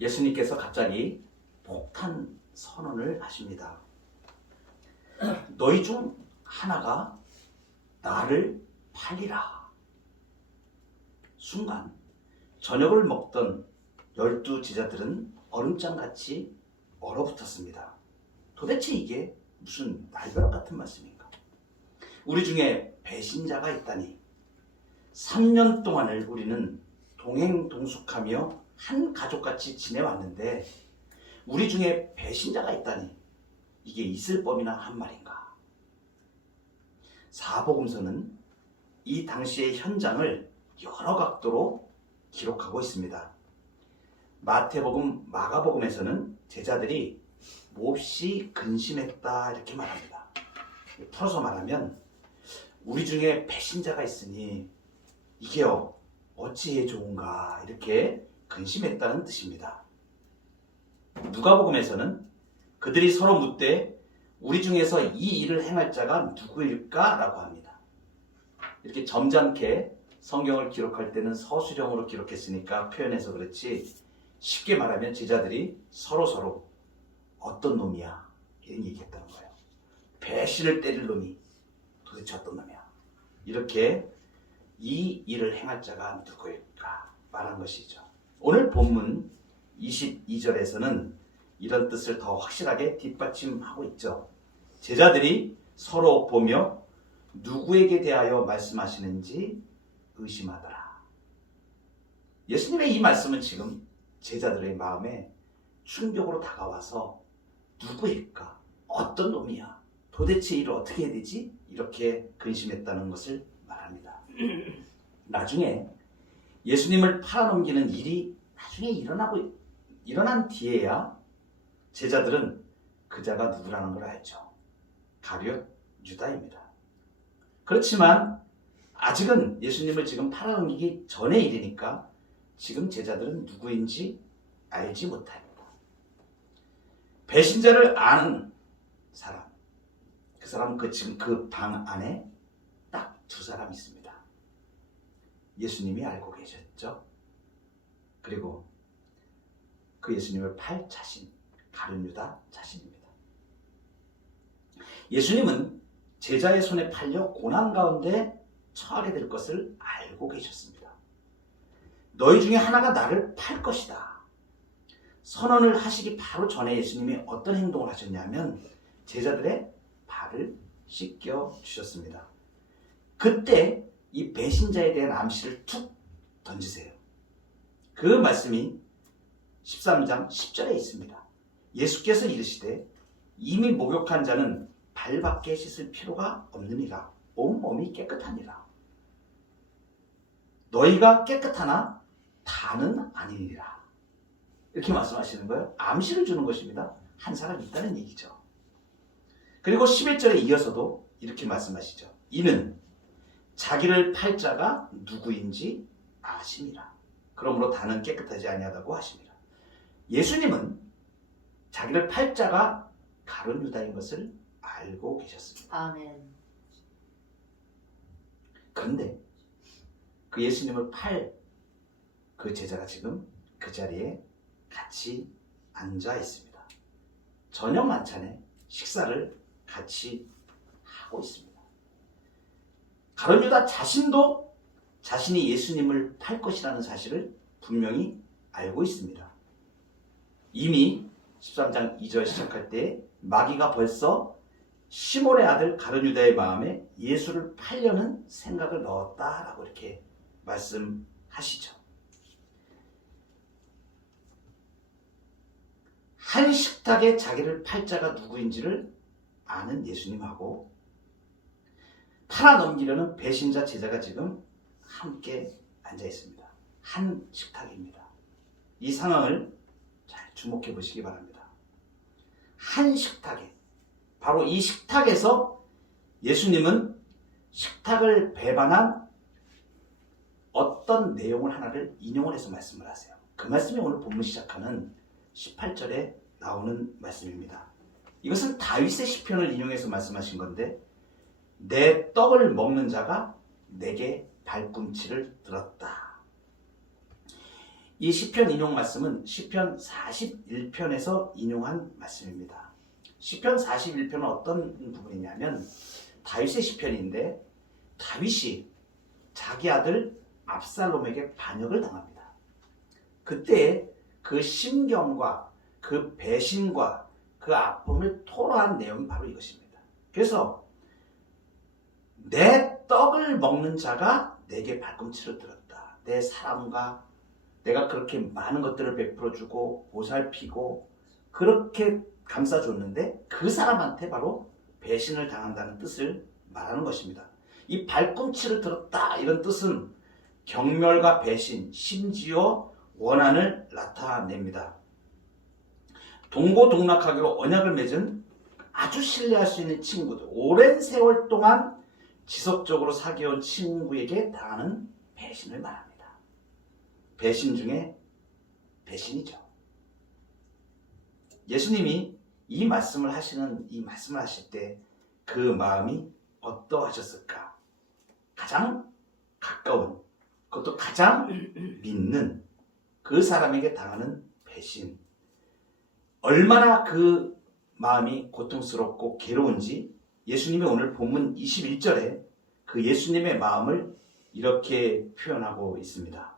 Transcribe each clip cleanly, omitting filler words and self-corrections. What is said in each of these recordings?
예수님께서 갑자기 폭탄 선언을 하십니다. 너희 중 하나가 나를 팔리라. 순간 저녁을 먹던 12 제자들은 얼음장같이 얼어붙었습니다. 도대체 이게 무슨 날벼락 같은 말씀인가? 우리 중에 배신자가 있다니. 3년 동안을 우리는 동행동숙하며 한 가족같이 지내왔는데 우리 중에 배신자가 있다니. 이게 있을 법이나 한 말인가? 사복음서는 이 당시의 현장을 여러 각도로 기록하고 있습니다. 마태복음, 마가복음에서는 제자들이 몹시 근심했다 이렇게 말합니다. 풀어서 말하면 우리 중에 배신자가 있으니 이게요 어찌해 좋은가 이렇게 근심했다는 뜻입니다. 누가복음에서는 그들이 서로 묻되 우리 중에서 이 일을 행할 자가 누구일까? 라고 합니다. 이렇게 점잖게 성경을 기록할 때는 서술형으로 기록했으니까 표현해서 그렇지, 쉽게 말하면 제자들이 서로 어떤 놈이야 이런 얘기했다는 거예요. 배신을 때릴 놈이 도대체 어떤 놈이야, 이렇게 이 일을 행할 자가 누구일까 말한 것이죠. 오늘 본문 22절에서는 이런 뜻을 더 확실하게 뒷받침하고 있죠. 제자들이 서로 보며 누구에게 대하여 말씀하시는지 의심하더라. 예수님의 이 말씀은 지금 제자들의 마음에 충격으로 다가와서 누구일까? 어떤 놈이야? 도대체 일을 어떻게 해야 되지? 이렇게 근심했다는 것을 말합니다. 나중에 예수님을 팔아넘기는 일이 나중에 일어난 뒤에야 제자들은 그자가 누구라는 걸 알죠. 가룟 유다입니다. 그렇지만 아직은 예수님을 지금 팔아넘기기 전의 일이니까 지금 제자들은 누구인지 알지 못합니다. 배신자를 아는 사람, 그 사람은 지금 그 방 안에 딱 2사람 있습니다. 예수님이 알고 계셨죠. 그리고 그 예수님을 팔 자신, 가룟 유다 자신입니다. 예수님은 제자의 손에 팔려 고난 가운데 처하게 될 것을 알고 계셨습니다. 너희 중에 하나가 나를 팔 것이다 선언을 하시기 바로 전에 예수님이 어떤 행동을 하셨냐면 제자들의 발을 씻겨 주셨습니다. 그때 이 배신자에 대한 암시를 툭 던지세요. 그 말씀이 13장 10절에 있습니다. 예수께서 이르시되 이미 목욕한 자는 발밖에 씻을 필요가 없느니라. 온몸이 깨끗하니라. 너희가 깨끗하나 다는 아니니라. 이렇게 말씀하시는 거예요. 암시를 주는 것입니다. 한 사람이 있다는 얘기죠. 그리고 11절에 이어서도 이렇게 말씀하시죠. 이는 자기를 팔 자가 누구인지 아심이라. 그러므로 다는 깨끗하지 아니하다고 하십니다. 예수님은 자기를 팔 자가 가룟 유다인 것을 알고 계셨습니다. 아멘. 그런데 그 예수님을 팔 그 제자가 지금 그 자리에 같이 앉아 있습니다. 저녁 만찬에 식사를 같이 하고 있습니다. 가룟 유다 자신도 자신이 예수님을 팔 것이라는 사실을 분명히 알고 있습니다. 이미 13장 2절 시작할 때 마귀가 벌써 시몬의 아들 가룟 유다의 마음에 예수를 팔려는 생각을 넣었다라고 이렇게 말씀하시죠. 한 식탁에 자기를 팔 자가 누구인지를 아는 예수님하고 팔아넘기려는 배신자 제자가 지금 함께 앉아 있습니다. 한 식탁입니다. 이 상황을 잘 주목해 보시기 바랍니다. 한 식탁에, 바로 이 식탁에서 예수님은 식탁을 배반한 어떤 내용을 하나를 인용을 해서 말씀을 하세요. 그 말씀이 오늘 본문 시작하는 18절에 나오는 말씀입니다. 이것은 다윗의 시편을 인용해서 말씀하신 건데, 내 떡을 먹는 자가 내게 발꿈치를 들었다. 이 시편 인용 말씀은 시편 41편에서 인용한 말씀입니다. 시편 41편은 어떤 부분이냐면 다윗의 시편인데 다윗이 자기 아들 압살롬에게 반역을 당합니다. 그때 그 심경과 그 배신과 그 아픔을 토로한 내용이 바로 이것입니다. 그래서 내 떡을 먹는 자가 내게 발꿈치를 들었다. 내 사랑과 내가 그렇게 많은 것들을 베풀어주고 보살피고 그렇게 감싸줬는데 그 사람한테 바로 배신을 당한다는 뜻을 말하는 것입니다. 이 발꿈치를 들었다 이런 뜻은 경멸과 배신, 심지어 원한을 나타냅니다. 동고동락하기로 언약을 맺은 아주 신뢰할 수 있는 친구들, 오랜 세월 동안 지속적으로 사귀어온 친구에게 당하는 배신을 말합니다. 배신 중에 배신이죠. 예수님이 이 말씀을 하실 때 그 마음이 어떠하셨을까? 가장 가까운, 그것도 가장 믿는 그 사람에게 당하는 배신. 얼마나 그 마음이 고통스럽고 괴로운지 예수님이 오늘 본문 21절에 그 예수님의 마음을 이렇게 표현하고 있습니다.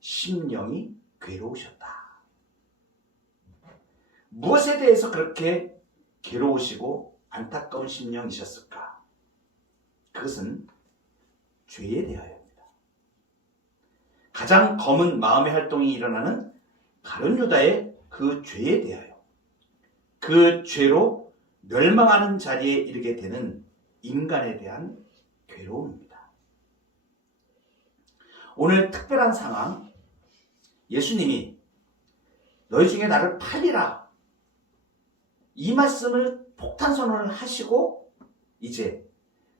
심령이 괴로우셨다. 무엇에 대해서 그렇게 괴로우시고 안타까운 심령이셨을까? 그것은 죄에 대하여입니다. 가장 검은 마음의 활동이 일어나는 가룟 유다의 그 죄에 대하여, 그 죄로 멸망하는 자리에 이르게 되는 인간에 대한 괴로움입니다. 오늘 특별한 상황, 예수님이 너희 중에 나를 팔리라 이 말씀을 폭탄 선언을 하시고 이제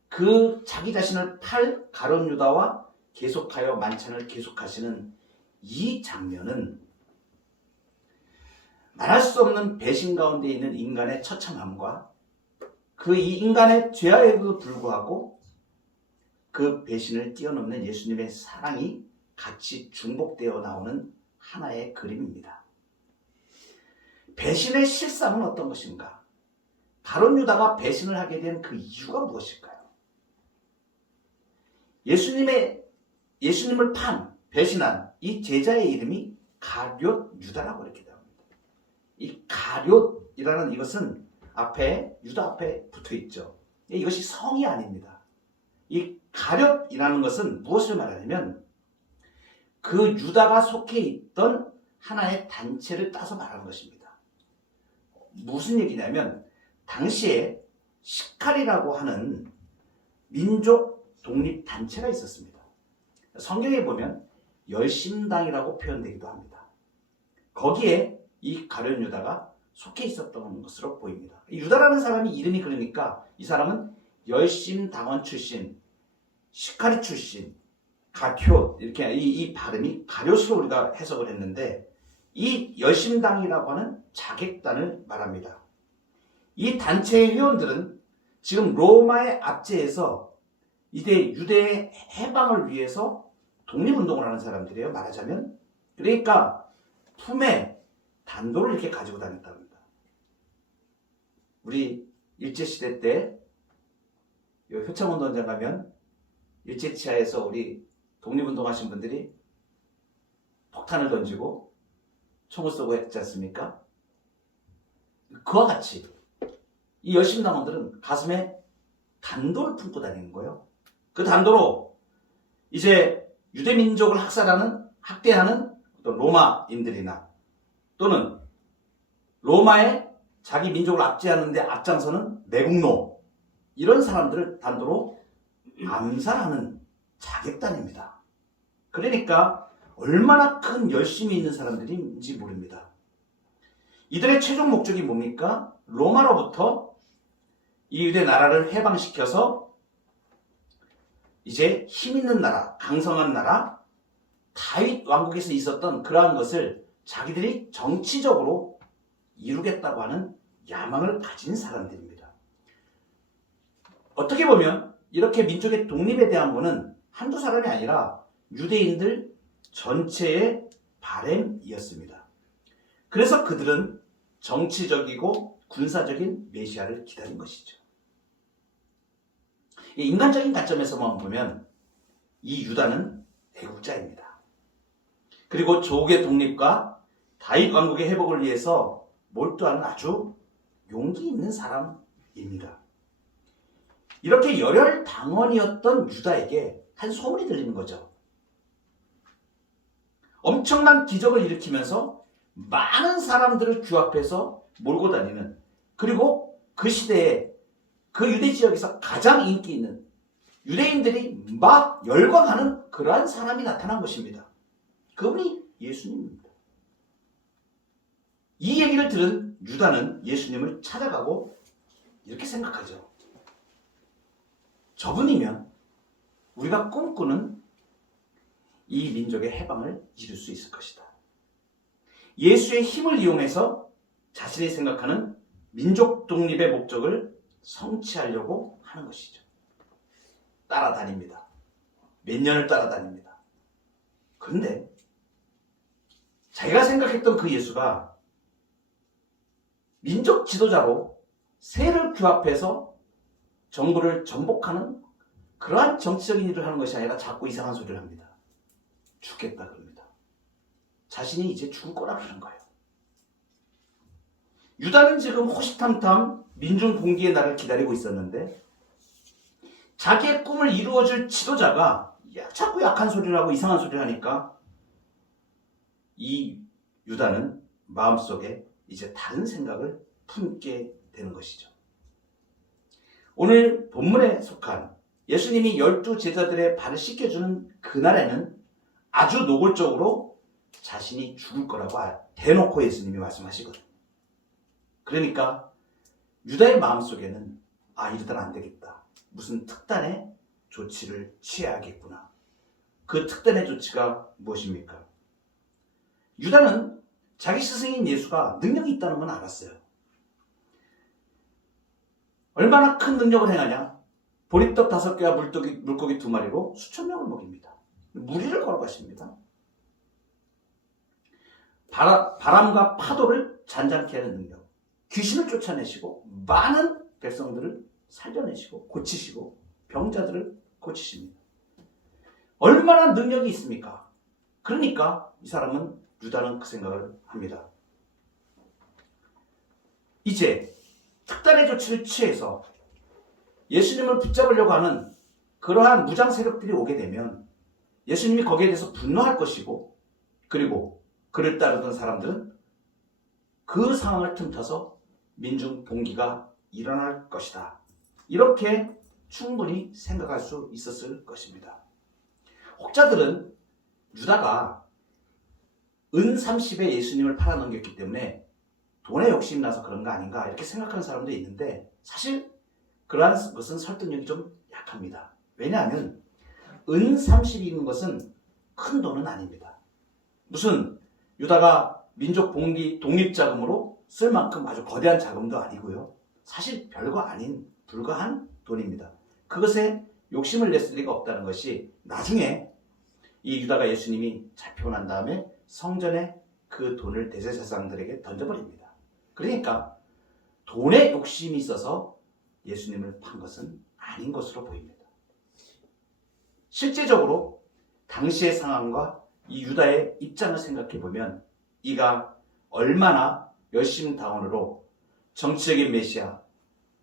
그 자기 자신을 팔 가룟 유다와 계속하여 만찬을 계속하시는 이 장면은 말할 수 없는 배신 가운데 있는 인간의 처참함과 그 이 인간의 죄악에도 불구하고 그 배신을 뛰어넘는 예수님의 사랑이 같이 중복되어 나오는 하나의 그림입니다. 배신의 실상은 어떤 것인가? 가룟 유다가 배신을 하게 된 그 이유가 무엇일까요? 예수님을 배신한 이 제자의 이름이 가룟 유다라고 이렇게 됩니다. 이 가룟이라는 이것은 유다 앞에 붙어 있죠. 이것이 성이 아닙니다. 이 가룟이라는 것은 무엇을 말하냐면 그 유다가 속해 있던 하나의 단체를 따서 말하는 것입니다. 무슨 얘기냐면 당시에 시칼이라고 하는 민족 독립단체가 있었습니다. 성경에 보면 열심당이라고 표현되기도 합니다. 거기에 이 가룟 유다가 속해 있었던 것으로 보입니다. 유다라는 사람이 이름이 그러니까 이 사람은 열심당원 출신, 시카리 출신, 가룟 이렇게 이 발음이 가룟으로 우리가 해석을 했는데 이 열심당이라고 하는 자객단을 말합니다. 이 단체의 회원들은 지금 로마의 압제에서 이제 유대의 해방을 위해서 독립운동을 하는 사람들이에요. 말하자면. 그러니까 품에 단도를 이렇게 가지고 다녔다고 합니다. 우리 일제시대 때 효창운동장 가면 일제치하에서 우리 독립운동하신 분들이 폭탄을 던지고 총을 쏘고 했지 않습니까? 그와 같이 이 열심당원들은 가슴에 단도를 품고 다니는 거예요. 그 단도로 이제 유대민족을 학대하는 어떤 로마인들이나 또는 로마의 자기 민족을 압제하는 데 앞장서는 매국노 이런 사람들을 단도로 암살하는 자객단입니다. 그러니까 얼마나 큰 열심이 있는 사람들인지 모릅니다. 이들의 최종 목적이 뭡니까? 로마로부터 이 유대 나라를 해방시켜서 이제 힘 있는 나라, 강성한 나라, 다윗 왕국에서 있었던 그러한 것을 자기들이 정치적으로 이루겠다고 하는 야망을 가진 사람들입니다. 어떻게 보면 이렇게 민족의 독립에 대한 거는 한두 사람이 아니라 유대인들 전체의 바램이었습니다. 그래서 그들은 정치적이고 군사적인 메시아를 기다린 것이죠. 인간적인 관점에서만 보면 이 유다는 애국자입니다. 그리고 조국의 독립과 다윗 왕국의 회복을 위해서 몰두하는 아주 용기 있는 사람입니다. 이렇게 열혈당원이었던 유다에게 한 소문이 들리는 거죠. 엄청난 기적을 일으키면서 많은 사람들을 규합해서 몰고 다니는, 그리고 그 시대에 그 유대 지역에서 가장 인기 있는, 유대인들이 막 열광하는 그러한 사람이 나타난 것입니다. 그분이 예수님입니다. 이 얘기를 들은 유다는 예수님을 찾아가고 이렇게 생각하죠. 저분이면 우리가 꿈꾸는 이 민족의 해방을 이룰 수 있을 것이다. 예수의 힘을 이용해서 자신이 생각하는 민족 독립의 목적을 성취하려고 하는 것이죠. 따라다닙니다. 몇 년을 따라다닙니다. 그런데 자기가 생각했던 그 예수가 민족 지도자로 세를 규합해서 정부를 전복하는 그러한 정치적인 일을 하는 것이 아니라 자꾸 이상한 소리를 합니다. 죽겠다 그럽니다. 자신이 이제 죽을 거라 그러는 거예요. 유다는 지금 호시탐탐 민중 봉기의 날을 기다리고 있었는데 자기의 꿈을 이루어줄 지도자가 자꾸 약한 소리를 하고 이상한 소리를 하니까 이 유다는 마음속에 이제 다른 생각을 품게 되는 것이죠. 오늘 본문에 속한 예수님이 12 제자들의 발을 씻겨주는 그날에는 아주 노골적으로 자신이 죽을 거라고 대놓고 예수님이 말씀하시거든요. 그러니까 유다의 마음속에는 이러다는 안 되겠다. 무슨 특단의 조치를 취해야겠구나. 그 특단의 조치가 무엇입니까? 유다는 자기 스승인 예수가 능력이 있다는 건 알았어요. 얼마나 큰 능력을 행하냐? 보리떡 5개와 물고기 2마리로 수천 명을 먹입니다. 무리를 걸어가십니다. 바람과 파도를 잔잔케 하는 능력, 귀신을 쫓아내시고 많은 백성들을 살려내시고 고치시고 병자들을 고치십니다. 얼마나 능력이 있습니까? 그러니까 이 사람은, 유다는 그 생각을 합니다. 이제 특단의 조치를 취해서 예수님을 붙잡으려고 하는 그러한 무장 세력들이 오게 되면 예수님이 거기에 대해서 분노할 것이고, 그리고 그를 따르던 사람들은 그 상황을 틈타서 민중 봉기가 일어날 것이다. 이렇게 충분히 생각할 수 있었을 것입니다. 혹자들은 유다가 은 30에 예수님을 팔아넘겼기 때문에 돈에 욕심이 나서 그런 거 아닌가 이렇게 생각하는 사람도 있는데, 사실 그러한 것은 설득력이 좀 약합니다. 왜냐하면 은 30이 있는 것은 큰 돈은 아닙니다. 무슨 유다가 민족 봉기 독립자금으로 쓸 만큼 아주 거대한 자금도 아니고요. 사실 별거 아닌 불가한 돈입니다. 그것에 욕심을 냈을 리가 없다는 것이 나중에 이 유다가 예수님이 잡히고 난 다음에 성전에 그 돈을 대제사장들에게 던져버립니다. 그러니까 돈에 욕심이 있어서 예수님을 판 것은 아닌 것으로 보입니다. 실제적으로 당시의 상황과 이 유다의 입장을 생각해 보면 이가 얼마나 열심당원으로 정치적인 메시아,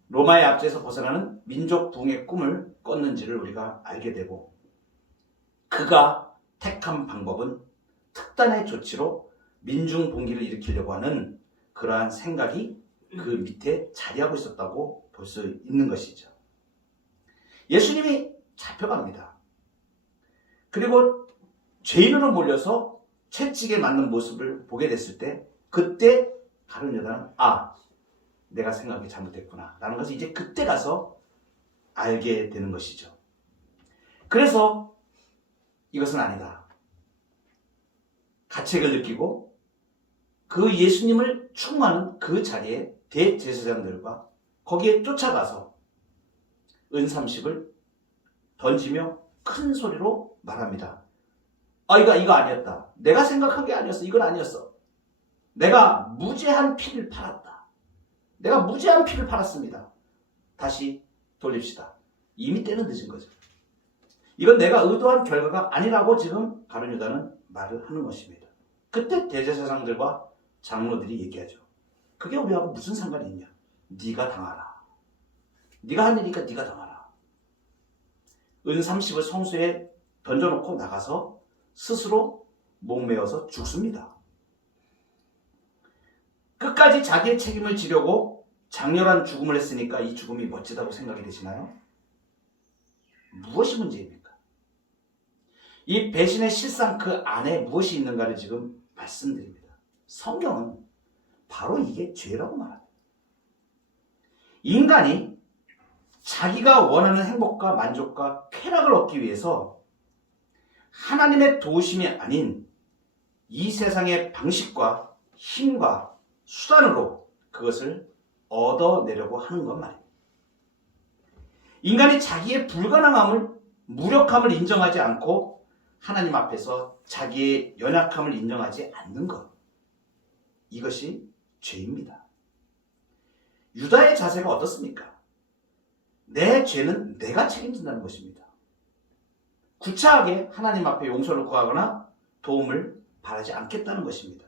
로마의 압제에서 벗어나는 민족 부흥의 꿈을 꿨는지를 우리가 알게 되고, 그가 택한 방법은 특단의 조치로 민중 봉기를 일으키려고 하는 그러한 생각이 그 밑에 자리하고 있었다고 볼 수 있는 것이죠. 예수님이 잡혀갑니다. 그리고 죄인으로 몰려서 채찍에 맞는 모습을 보게 됐을 때, 그때 가룟 유다는 내가 생각이 잘못됐구나 라는 것을 이제 그때 가서 알게 되는 것이죠. 그래서 이것은 아니다. 가책을 느끼고 그 예수님을 충고하는 그 자리에 대제사장들과 거기에 쫓아가서 은 30을 던지며 큰 소리로 말합니다. 이거 아니었다. 내가 생각한 게 아니었어. 이건 아니었어. 내가 무죄한 피를 팔았다. 내가 무죄한 피를 팔았습니다. 다시 돌립시다. 이미 때는 늦은 거죠. 이건 내가 의도한 결과가 아니라고 지금 가룟 유다는 말을 하는 것입니다. 그때 대제사장들과 장로들이 얘기하죠. 그게 우리하고 무슨 상관이 있냐? 네가 당하라. 네가 한 일이니까 네가 당하라. 은 30을 성소에 던져놓고 나가서 스스로 목매어서 죽습니다. 끝까지 자기의 책임을 지려고 장렬한 죽음을 했으니까 이 죽음이 멋지다고 생각이 되시나요? 무엇이 문제입니까? 이 배신의 실상 그 안에 무엇이 있는가를 지금 말씀드립니다. 성경은 바로 이게 죄라고 말합니다. 인간이 자기가 원하는 행복과 만족과 쾌락을 얻기 위해서 하나님의 도우심이 아닌 이 세상의 방식과 힘과 수단으로 그것을 얻어내려고 하는 것 말입니다. 인간이 자기의 불가능함을, 무력함을 인정하지 않고 하나님 앞에서 자기의 연약함을 인정하지 않는 것. 이것이 죄입니다. 유다의 자세가 어떻습니까? 내 죄는 내가 책임진다는 것입니다. 구차하게 하나님 앞에 용서를 구하거나 도움을 바라지 않겠다는 것입니다.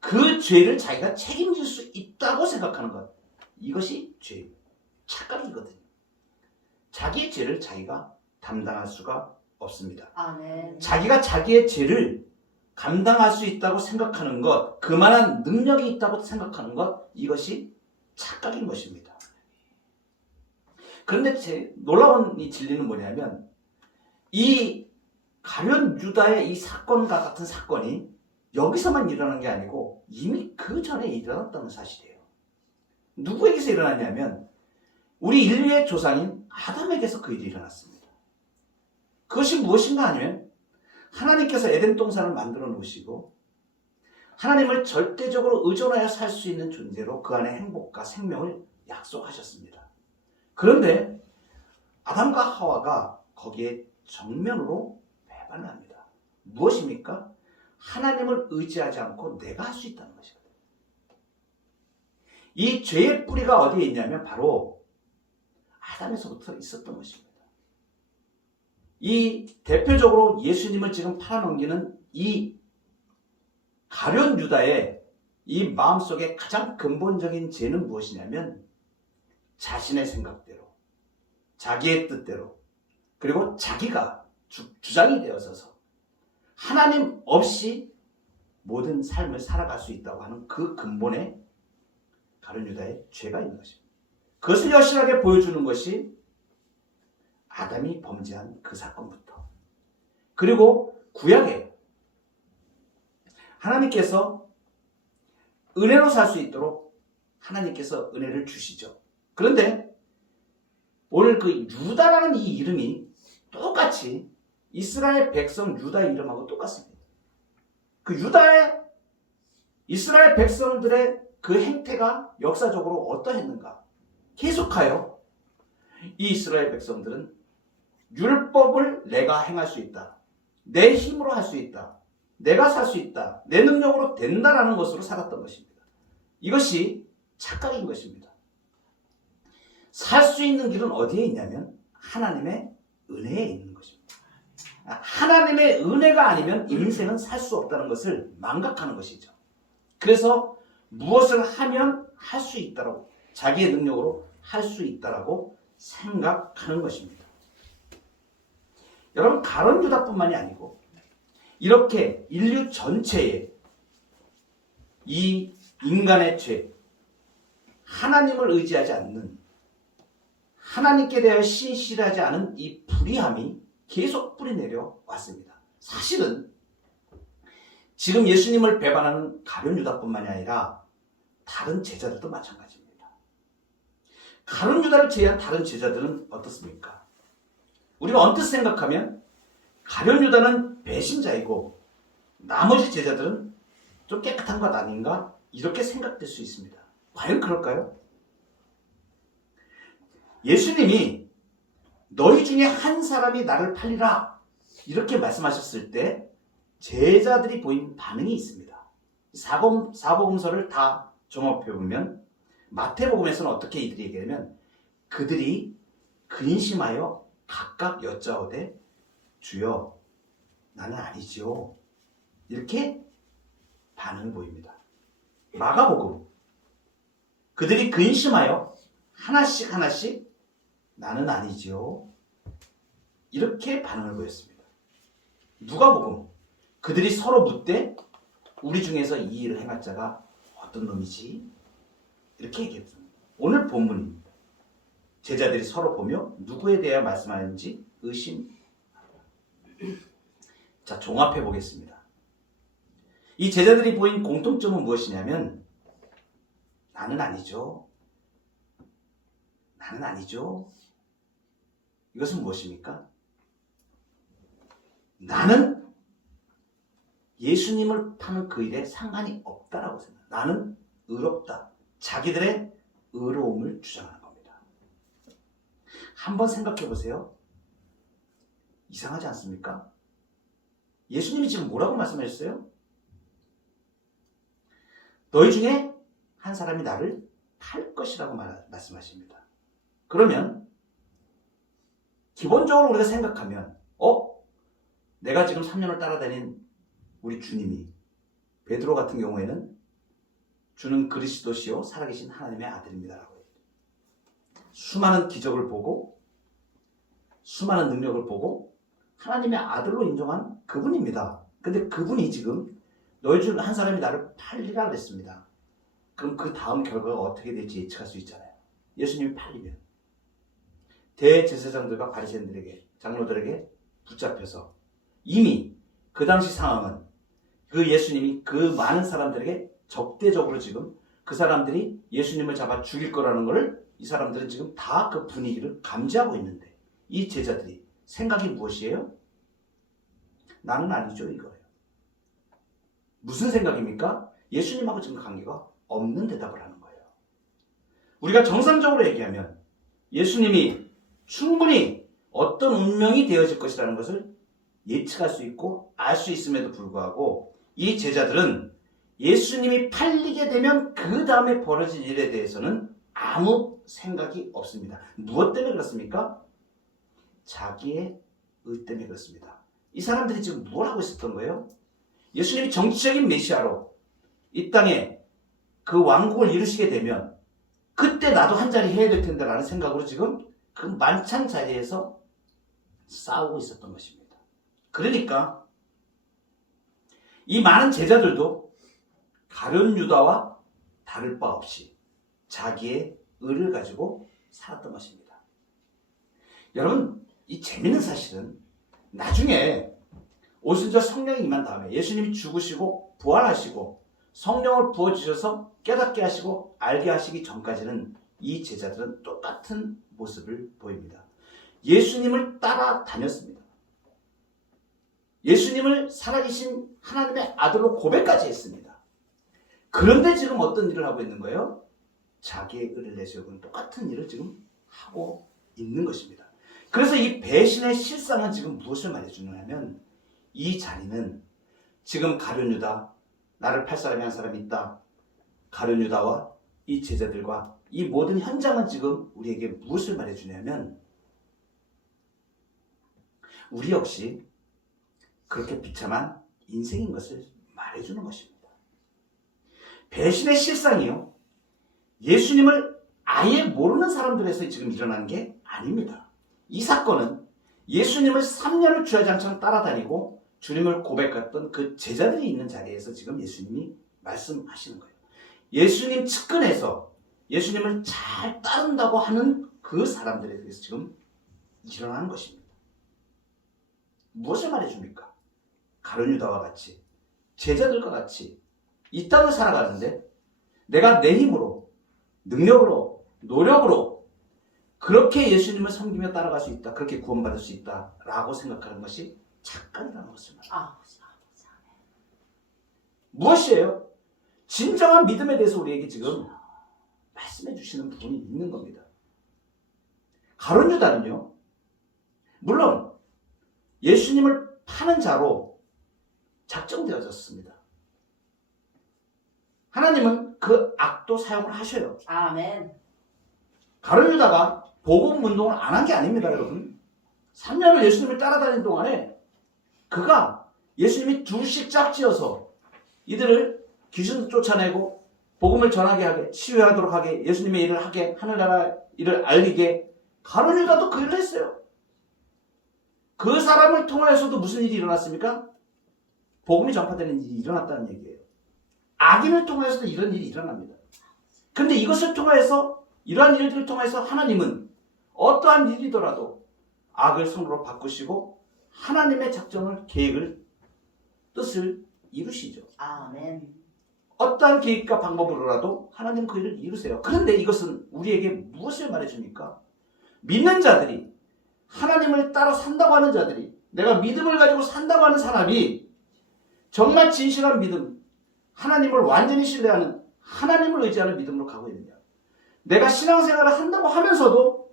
그 죄를 자기가 책임질 수 있다고 생각하는 것. 이것이 죄입니다. 착각이거든요. 자기의 죄를 자기가 담당할 수가 없습니다. 아멘. 자기가 자기의 죄를 감당할 수 있다고 생각하는 것, 그만한 능력이 있다고 생각하는 것, 이것이 착각인 것입니다. 그런데 제 놀라운 이 진리는 뭐냐면 이 가룟 유다의 이 사건과 같은 사건이 여기서만 일어난 게 아니고 이미 그 전에 일어났다는 사실이에요. 누구에게서 일어났냐면 우리 인류의 조상인 아담에게서 그 일이 일어났습니다. 그것이 무엇인가 하면 하나님께서 에덴 동산을 만들어 놓으시고 하나님을 절대적으로 의존하여 살 수 있는 존재로 그 안에 행복과 생명을 약속하셨습니다. 그런데 아담과 하와가 거기에 정면으로 배반을 합니다. 무엇입니까? 하나님을 의지하지 않고 내가 할 수 있다는 것이거든요. 이 죄의 뿌리가 어디에 있냐면 바로 아담에서부터 있었던 것입니다. 이 대표적으로 예수님을 지금 팔아넘기는 이 가룟 유다의 이 마음속의 가장 근본적인 죄는 무엇이냐면 자신의 생각대로, 자기의 뜻대로, 그리고 자기가 주장이 되어서서 하나님 없이 모든 삶을 살아갈 수 있다고 하는 그 근본에 가룟 유다의 죄가 있는 것입니다. 그것을 여실하게 보여주는 것이 아담이 범죄한 그 사건부터, 그리고 구약에 하나님께서 은혜로 살 수 있도록 하나님께서 은혜를 주시죠. 그런데 오늘 그 유다라는 이 이름이 똑같이 이스라엘 백성 유다 이름하고 똑같습니다. 그 유다의 이스라엘 백성들의 그 행태가 역사적으로 어떠했는가? 계속하여 이 이스라엘 백성들은 율법을 내가 행할 수 있다. 내 힘으로 할 수 있다. 내가 살 수 있다. 내 능력으로 된다라는 것으로 살았던 것입니다. 이것이 착각인 것입니다. 살 수 있는 길은 어디에 있냐면 하나님의 은혜에 있는 것입니다. 하나님의 은혜가 아니면 인생은 살 수 없다는 것을 망각하는 것이죠. 그래서 무엇을 하면 할 수 있다라고, 자기의 능력으로 할 수 있다라고 생각하는 것입니다. 여러분, 가룟 유다뿐만이 아니고 이렇게 인류 전체에 이 인간의 죄, 하나님을 의지하지 않는, 하나님께 대하여 신실하지 않은 이 불의함이 계속 뿌리내려 왔습니다. 사실은 지금 예수님을 배반하는 가룟 유다뿐만이 아니라 다른 제자들도 마찬가지입니다. 가룟 유다를 제외한 다른 제자들은 어떻습니까? 우리가 언뜻 생각하면 가룟 유다는 배신자이고 나머지 제자들은 좀 깨끗한 것 아닌가? 이렇게 생각될 수 있습니다. 과연 그럴까요? 예수님이 너희 중에 한 사람이 나를 팔리라 이렇게 말씀하셨을 때 제자들이 보인 반응이 있습니다. 사복음서를 다 종합해보면 마태복음에서는 어떻게 이들이 얘기하냐면 그들이 근심하여 각각 여짜오되 주여 나는 아니지요. 이렇게 반응을 보입니다. 마가복음 그들이 근심하여 하나씩 나는 아니지요. 이렇게 반응을 보였습니다. 누가복음 그들이 서로 묻되 우리 중에서 이 일을 행할 자가 어떤 놈이지? 이렇게 얘기했습니다. 오늘 본문입니다. 제자들이 서로 보며 누구에 대하여 말씀하는지 의심. 자, 종합해 보겠습니다. 이 제자들이 보인 공통점은 무엇이냐면 나는 아니죠. 나는 아니죠. 이것은 무엇입니까? 나는 예수님을 파는 그 일에 상관이 없다라고 생각합니다. 나는 의롭다. 자기들의 의로움을 주장하는 겁니다. 한번 생각해 보세요. 이상하지 않습니까? 예수님이 지금 뭐라고 말씀하셨어요? 너희 중에 한 사람이 나를 팔 것이라고 말씀하십니다. 그러면 기본적으로 우리가 생각하면 내가 지금 3년을 따라다닌 우리 주님이 베드로 같은 경우에는 주는 그리스도시요 살아계신 하나님의 아들입니다라고 해요. 수많은 기적을 보고 수많은 능력을 보고 하나님의 아들로 인정한 그분입니다. 근데 그분이 지금 너희 중 한 사람이 나를 팔리라 그랬습니다. 그럼 그 다음 결과가 어떻게 될지 예측할 수 있잖아요. 예수님이 팔리면 대제사장들과 바리새인들에게 장로들에게 붙잡혀서 이미 그 당시 상황은 그 예수님이 그 많은 사람들에게 적대적으로 지금 그 사람들이 예수님을 잡아 죽일 거라는 것을 이 사람들은 지금 다 그 분위기를 감지하고 있는데 이 제자들이 생각이 무엇이에요? 나는 아니죠 이거예요. 무슨 생각입니까? 예수님하고 지금 관계가 없는 대답을 하는 거예요. 우리가 정상적으로 얘기하면 예수님이 충분히 어떤 운명이 되어질 것이라는 것을 예측할 수 있고 알 수 있음에도 불구하고 이 제자들은 예수님이 팔리게 되면 그 다음에 벌어질 일에 대해서는 아무 생각이 없습니다. 무엇 때문에 그렇습니까? 자기의 의 때문에 그렇습니다. 이 사람들이 지금 뭘 하고 있었던 거예요? 예수님이 정치적인 메시아로 이 땅에 그 왕국을 이루시게 되면 그때 나도 한 자리 해야 될 텐데 라는 생각으로 지금 그 만찬 자리에서 싸우고 있었던 것입니다. 그러니까 이 많은 제자들도 가룟 유다와 다를 바 없이 자기의 의를 가지고 살았던 것입니다. 여러분, 이 재밌는 사실은 나중에 오순절 성령이 임한 다음에 예수님이 죽으시고 부활하시고 성령을 부어주셔서 깨닫게 하시고 알게 하시기 전까지는 이 제자들은 똑같은 모습을 보입니다. 예수님을 따라다녔습니다. 예수님을 살아계신 하나님의 아들로 고백까지 했습니다. 그런데 지금 어떤 일을 하고 있는 거예요? 자기의 의를 내세우고 똑같은 일을 지금 하고 있는 것입니다. 그래서 이 배신의 실상은 지금 무엇을 말해주느냐면 이 자리는 지금 가룟 유다, 나를 팔 사람이 한 사람이 있다. 가룟 유다와 이 제자들과 이 모든 현장은 지금 우리에게 무엇을 말해주냐면 우리 역시 그렇게 비참한 인생인 것을 말해주는 것입니다. 배신의 실상이요. 예수님을 아예 모르는 사람들에서 지금 일어난 게 아닙니다. 이 사건은 예수님을 3년을 주야장창 따라다니고 주님을 고백했던 그 제자들이 있는 자리에서 지금 예수님이 말씀하시는 거예요. 예수님 측근에서 예수님을 잘 따른다고 하는 그 사람들에 대해서 지금 일어나는 것입니다. 무엇을 말해줍니까? 가룟 유다와 같이 제자들과 같이 이 땅을 살아가는데 내가 내 힘으로 능력으로 노력으로 그렇게 예수님을 섬기며 따라갈 수 있다. 그렇게 구원받을 수 있다라고 생각하는 것이 착각이라는 것을 말합니다. 무엇이에요? 진정한 믿음에 대해서 우리에게 지금 말씀해 주시는 부분이 있는 겁니다. 가룟 유다는요. 물론 예수님을 파는 자로 작정되어졌습니다. 하나님은 그 악도 사용을 하셔요. 아멘. 가룟 유다가 복음 운동을 안 한 게 아닙니다, 여러분. 3년을 예수님을 따라다니는 동안에 그가 예수님이 둘씩 짝지어서 이들을 귀신도 쫓아내고 복음을 전하게 하게, 치유하도록 하게, 예수님의 일을 하게, 하늘나라 일을 알리게, 가룟 유다도 그 일을 했어요. 그 사람을 통하여서도 무슨 일이 일어났습니까? 복음이 전파되는 일이 일어났다는 얘기예요. 악인을 통해서도 이런 일이 일어납니다. 근데 이것을 통해서, 이러한 일들을 통해서 하나님은 어떠한 일이더라도 악을 선으로 바꾸시고 하나님의 작정을, 계획을, 뜻을 이루시죠. 아멘. 어떠한 계획과 방법으로라도 하나님 그 일을 이루세요. 그런데 이것은 우리에게 무엇을 말해줍니까? 믿는 자들이, 하나님을 따라 산다고 하는 자들이, 내가 믿음을 가지고 산다고 하는 사람이 정말 진실한 믿음, 하나님을 완전히 신뢰하는, 하나님을 의지하는 믿음으로 가고 있느냐. 내가 신앙생활을 한다고 하면서도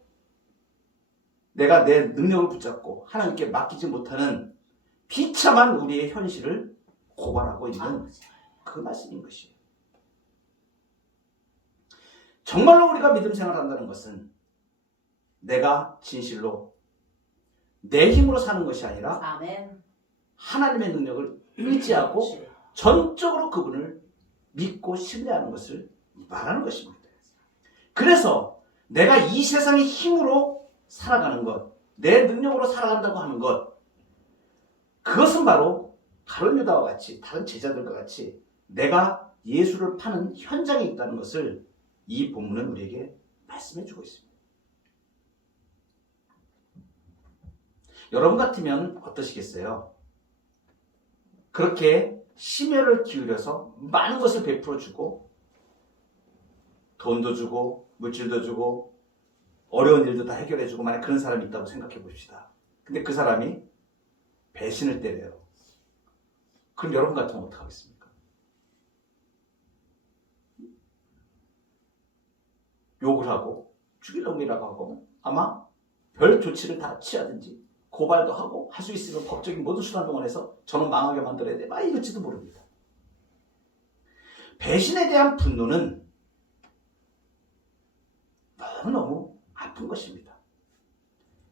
내가 내 능력을 붙잡고 하나님께 맡기지 못하는 비참한 우리의 현실을 고발하고 있는 그 말씀인 것이에요. 정말로 우리가 믿음 생활을 한다는 것은 내가 진실로 내 힘으로 사는 것이 아니라 아멘. 하나님의 능력을 의지하고 전적으로 그분을 믿고 신뢰하는 것을 말하는 것입니다. 그래서 내가 이 세상의 힘으로 살아가는 것, 내 능력으로 살아간다고 하는 것, 그것은 바로 가룟 유다와 같이, 다른 제자들과 같이 내가 예수를 파는 현장에 있다는 것을 이 본문은 우리에게 말씀해 주고 있습니다. 여러분 같으면 어떠시겠어요? 그렇게 심혈을 기울여서 많은 것을 베풀어 주고 돈도 주고 물질도 주고 어려운 일도 다 해결해 주고 만약 그런 사람이 있다고 생각해 봅시다. 근데 그 사람이 배신을 때려요. 그럼 여러분 같으면 어떡하겠습니까? 욕을 하고 죽일 놈이라고 하고 아마 별 조치를 다 취하든지 고발도 하고 할 수 있으면 법적인 모든 수단 동원해서 저는 망하게 만들어야 돼. 막 이럴지도 모릅니다. 배신에 대한 분노는 너무너무 아픈 것입니다.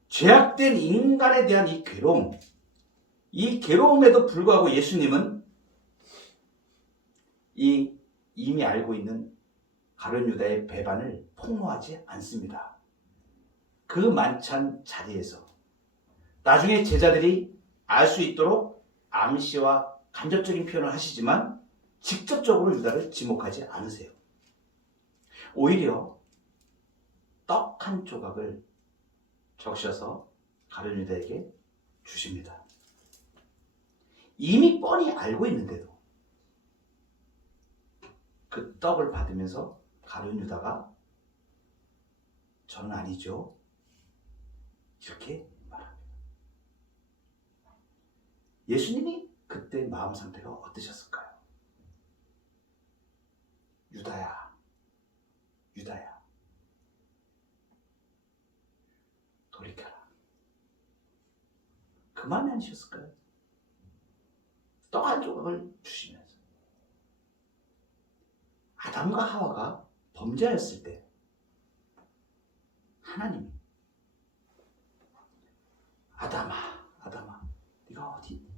죄악된 인간에 대한 이 괴로움, 이 괴로움에도 불구하고 예수님은 이 이미 알고 있는 가룟 유다의 배반을 폭로하지 않습니다. 그 만찬 자리에서 나중에 제자들이 알 수 있도록 암시와 간접적인 표현을 하시지만 직접적으로 유다를 지목하지 않으세요. 오히려 떡 한 조각을 적셔서 가룟 유다에게 주십니다. 이미 뻔히 알고 있는데도 그 떡을 받으면서 가룟 유다가 저는 아니죠. 이렇게 말합니다. 예수님이 그때 마음 상태가 어떠셨을까요? 유다야, 유다야, 돌이켜라. 그만이 아니셨을까요? 떡 한 조각을 주시면서 아담과 하와가 범죄하였을 때 하나님이 아담아, 아담아, 네가 어디 있니?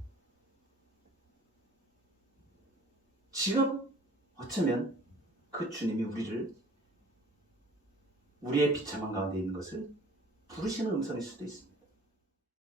지금 어쩌면 그 주님이 우리의 비참한 가운데 있는 것을 부르시는 음성일 수도 있습니다.